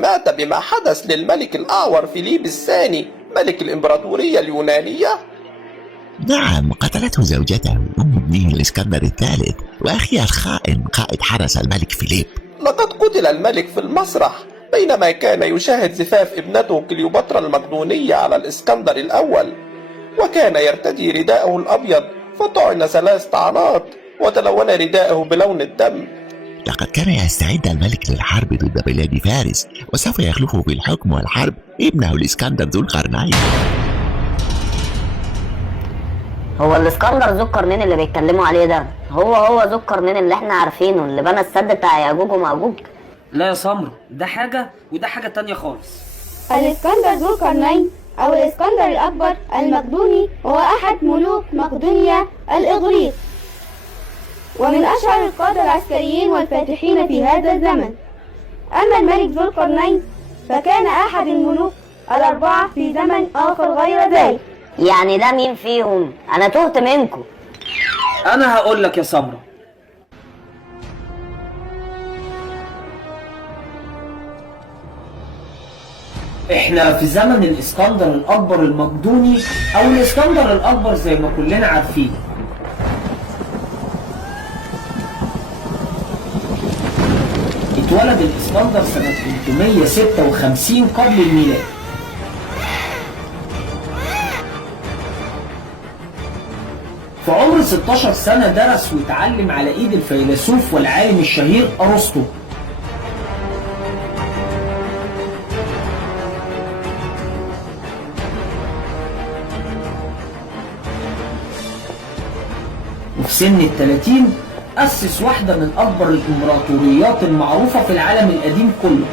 مات بما حدث للملك الأعور فيليب الثاني ملك الإمبراطورية اليونانية؟ نعم، قتلته زوجته وأم ابنه الإسكندر الثالث وأخيه الخائن قائد حرس الملك فيليب. لقد قتل الملك في المسرح بينما كان يشاهد زفاف ابنته كليوباترا المقدونية على الإسكندر الأول، وكان يرتدي رداءه الأبيض فطعن 3 طعنات وتلون رداءه بلون الدم. لقد كان يستعد الملك للحرب ضد بلاد فارس، وسوف يخلفه في الحكم والحرب ابنه الإسكندر ذو القرنين. هو الاسكندر ذو القرنين اللي بيتكلموا عليه ده هو ذو القرنين اللي احنا عارفينه اللي بنى السد بتاع ياجوج وماجوج؟ لا يا سمرة، ده حاجة وده حاجة تانية خالص. الاسكندر ذو القرنين أو الإسكندر الأكبر المقدوني هو أحد ملوك مقدونيا الإغريق، ومن أشهر القادة العسكريين والفاتحين في هذا الزمن. أما الملك ذو القرنين فكان أحد الملوك ال4 في زمن آخر غير ذلك. يعني ده مين فيهم؟ أنا تهت منكم. أنا هقول لك يا سمرة. احنا في زمن الاسكندر الاكبر المقدوني او الاسكندر الاكبر زي ما كلنا عارفين. اتولد الاسكندر سنة 356 قبل الميلاد. في عمر 16 سنة درس واتعلم على ايد الفيلسوف والعالم الشهير ارسطو. وفي سن ال30 أسس واحدة من أكبر الإمبراطوريات المعروفة في العالم القديم كله،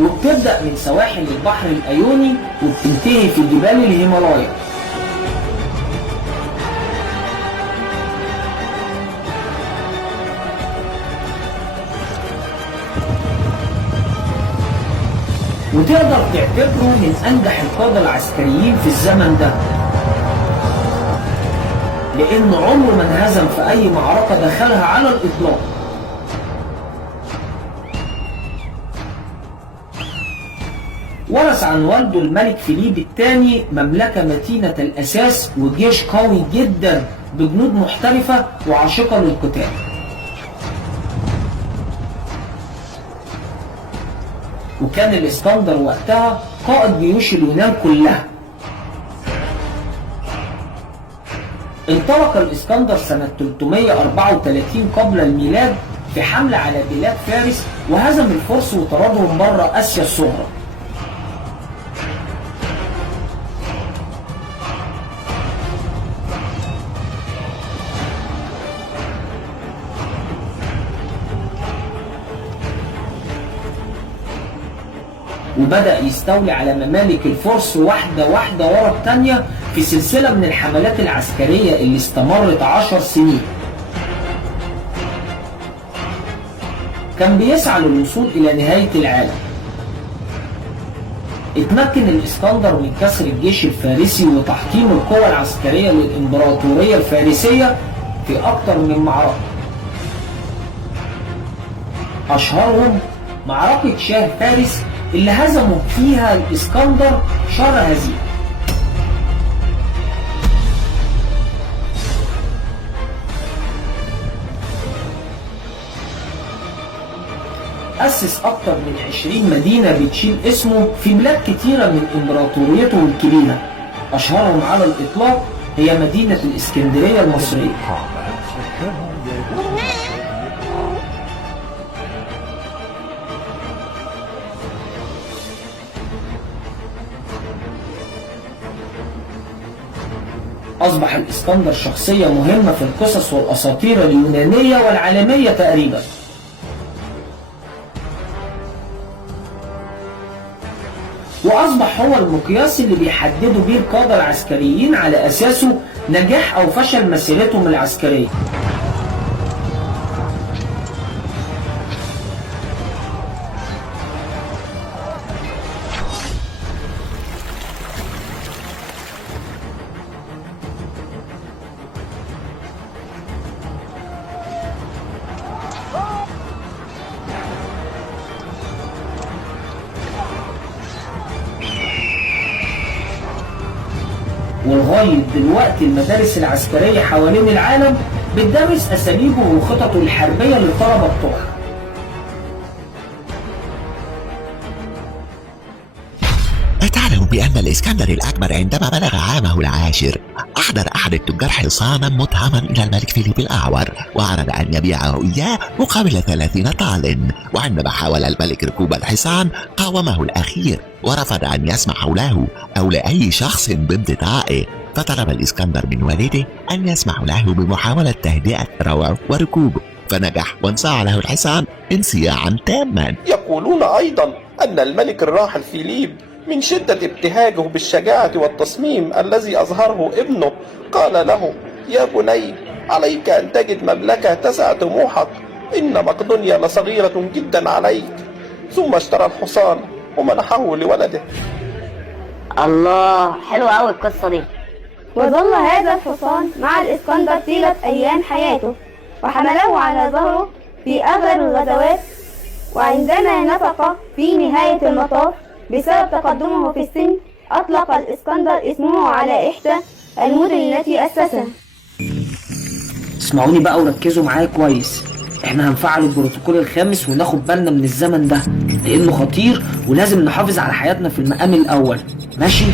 وبتبدأ من سواحل البحر الأيوني وبتنتهي في جبال الهيمالايا. وتقدر تعتبره من أنجح القادة العسكريين في الزمن ده، لأنه عمره ما انهزم في أي معركة دخلها على الإطلاق. ورث عن والده الملك فيليب الثاني مملكة متينة الأساس وجيش قوي جدا بجنود محترفة وعاشقة للقتال. وكان الإسكندر وقتها قائد جيوش اليونان كلها. انطلق الإسكندر سنة 334 قبل الميلاد في حملة على بلاد فارس وهزم الفرس وطردهم بره آسيا الصغرى. وبدأ يستولي على ممالك الفرس واحدة واحدة ورا التانية في سلسلة من الحملات العسكرية اللي استمرت 10 سنين. كان بيسعى للوصول إلى نهاية العالم. اتمكن الإسكندر من كسر الجيش الفارسي وتحطيم القوى العسكرية للإمبراطورية الفارسية في أكثر من معركة، أشهرهم معركة شاه فارس اللي هزموا فيها الإسكندر شر هزيمة. أسس أكثر من 20 مدينة بتشيل اسمه في بلاد كتيرة من إمبراطوريته الكبيرة، أشهرهم على الإطلاق هي مدينة الإسكندرية المصرية. أصبح الإسكندر شخصية مهمة في القصص والأساطير اليونانية والعالمية تقريبا. وأصبح هو المقياس اللي بيحددوا بيه القادة العسكريين على أساسه نجاح أو فشل مسيرتهم العسكرية. ولغاية دلوقتي المدارس العسكرية حوالين العالم بتدرس أساليبه وخططه الحربية للطلبة بتوعها. تعلم بأن الإسكندر الأكبر عندما بلغ عامه العاشر أحضر أحد التجار حصانا متهما إلى الملك فيليب الأعور، وعرض أن يبيعه إياه مقابل 30 طال. وعندما حاول الملك ركوب الحصان قاومه الأخير ورفض أن يسمح له أو لأي شخص بامتطائه، فطلب الإسكندر من والده أن يسمح له بمحاولة تهدئة روعه وركوبه، فنجح وانصاع له الحصان انصياعا تاما. يقولون أيضا أن الملك الراحل فيليب من شدة ابتهاجه بالشجاعة والتصميم الذي أظهره ابنه قال له: يا بني، عليك أن تجد مملكة تسع طموحك، إن مقدونيا لصغيرة جدا عليك. ثم اشترى الحصان ومنحه لولده. الله، حلوة أوي القصة دي. وظل هذا الحصان مع الإسكندر طيلة أيام حياته، وحمله على ظهره في أغلب الغزوات. وعندما نطق في نهاية المطاف بسبب تقدمه في السن، أطلق الإسكندر اسمه على إحدى المدن التي أسسها. اسمعوني بقى وركزوا معايا كويس، احنا هنفعل البروتوكول الخامس وناخد بالنا من الزمن ده لأنه خطير ولازم نحافظ على حياتنا في المقام الأول، ماشي؟